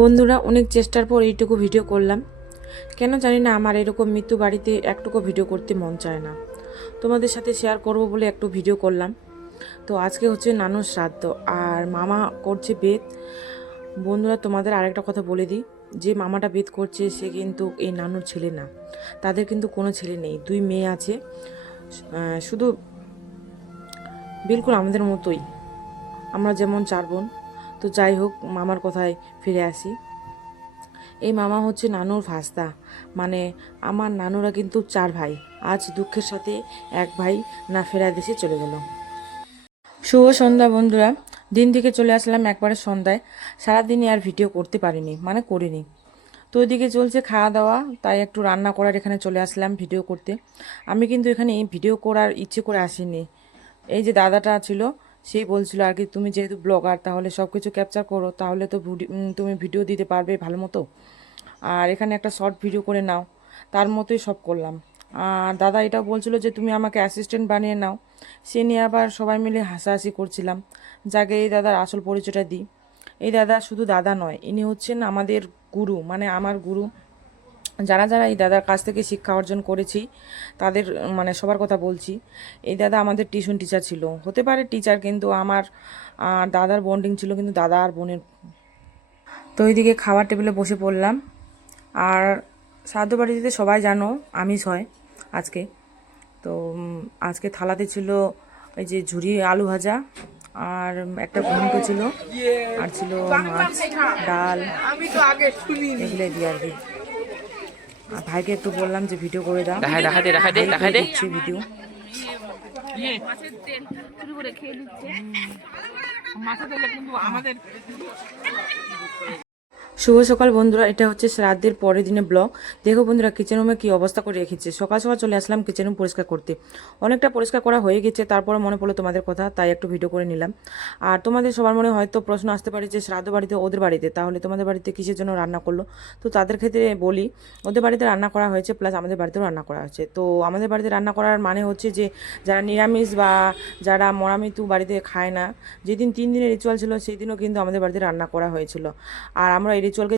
বন্ধুরা, অনেক চেষ্টার পর এইটুকু ভিডিও করলাম। কেন জানি না, আমার এরকম মৃত্যু বাড়িতে একটুকু ভিডিও করতে মন চায় না। তোমাদের সাথে শেয়ার করব বলে একটু ভিডিও করলাম। তো আজকে হচ্ছে নানুর শ্রাদ্ধ, আর মামা করছে বেদ। বন্ধুরা, তোমাদের আরেকটা কথা বলে দিই, যে মামাটা বেদ করছে সে কিন্তু এই নানুর ছেলে না। তাদের কিন্তু কোনো ছেলে নেই, 2 মেয়ে আছে। শুধু বিলকুল আমাদের মতোই, আমরা যেমন 4 বোন। তো যাই হোক, মামার কথায় ফিরে আসি। এই মামা হচ্ছে নানুর ভাস্তা, মানে আমার নানুরা কিন্তু 4 ভাই। আজ দুঃখের সাথে এক ভাই না ফেরা দেশে চলে গেল। শুভ সন্ধ্যা বন্ধুরা। দিন থেকে চলে আসলাম একবারে সন্ধ্যায়। সারাদিনই আর ভিডিও করতে পারিনি, মানে করিনি। তো ওইদিকে চলছে খাওয়া দাওয়া, তাই একটু রান্না করার এখানে চলে আসলাম ভিডিও করতে। আমি কিন্তু এখানে এই ভিডিও করার ইচ্ছে করে আসিনি। এই যে দাদাটা ছিল, সেই বলছিল আর কি, তুমি যেহেতু ব্লগার তাহলে সব কিছু ক্যাপচার করো, তাহলে তো তুমি ভিডিও দিতে পারবে ভালো মতো। আর এখানে একটা শর্ট ভিডিও করে নাও, তার মতোই সব করলাম। আর দাদা এটাও বলছিল যে তুমি আমাকে অ্যাসিস্ট্যান্ট বানিয়ে নাও। সে নিয়ে আবার সবাই মিলে হাসাহাসি করছিলাম। যাকে এই দাদার আসল পরিচয়টা দিই। এই দাদা শুধু দাদা নয়, ইনি হচ্ছেন আমাদের গুরু, মানে আমার গুরু। যারা যারা এই দাদার কাছ থেকে শিক্ষা অর্জন করেছি তাদের মানে সবার কথা বলছি। এই দাদা আমাদের টিউশন টিচার ছিল, হতে পারে টিচার, কিন্তু আমার দাদার বন্ডিং ছিল কিন্তু দাদা আর বোনের। তো এইদিকে খাওয়ার টেবিলে বসে পড়লাম। আর শ্রাদ্ধ বাড়িতে সবাই জানো আমিষ হয় আজকে। তো আজকে থালাতে ছিল ওই যে ঝুরি আলু ভাজা, আর একটা ঘন্ট ছিল, আর ছিল মাছ, ডাল, এগুলো দিয়ে আর কি। আর ভাইকে একটু বললাম যে ভিডিও করে দাও, ভাই দিচ্ছে ভিডিও। শুভ সকাল বন্ধুরা, এটা হচ্ছে শ্রাদ্ধের পরের দিনে ব্লগ। দেখো বন্ধুরা, কিচেন রুমে কী অবস্থা করে রেখেছে। সকাল সকাল চলে আসলাম কিচেন রুম পরিষ্কার করতে। অনেকটা পরিষ্কার করা হয়ে গেছে, তারপরে মনে পড়লো তোমাদের কথা, তাই একটু ভিডিও করে নিলাম। আর তোমাদের সবার মনে হয়তো প্রশ্ন আসতে পারে যে শ্রাদ্ধ বাড়িতে ওদের বাড়িতে, তাহলে তোমাদের বাড়িতে কিসের জন্য রান্না করলো। তো তাদের ক্ষেত্রে বলি, ওদের বাড়িতে রান্না করা হয়েছে, প্লাস আমাদের বাড়িতেও রান্না করা হয়েছে। তো আমাদের বাড়িতে রান্না করার মানে হচ্ছে যে যারা নিরামিষ বা যারা মরামিতু বাড়িতে খায় না, যেদিন 3 দিনের রিচুয়াল ছিল সেই দিনও কিন্তু আমাদের বাড়িতে রান্না করা হয়েছিল। আর আমরা এই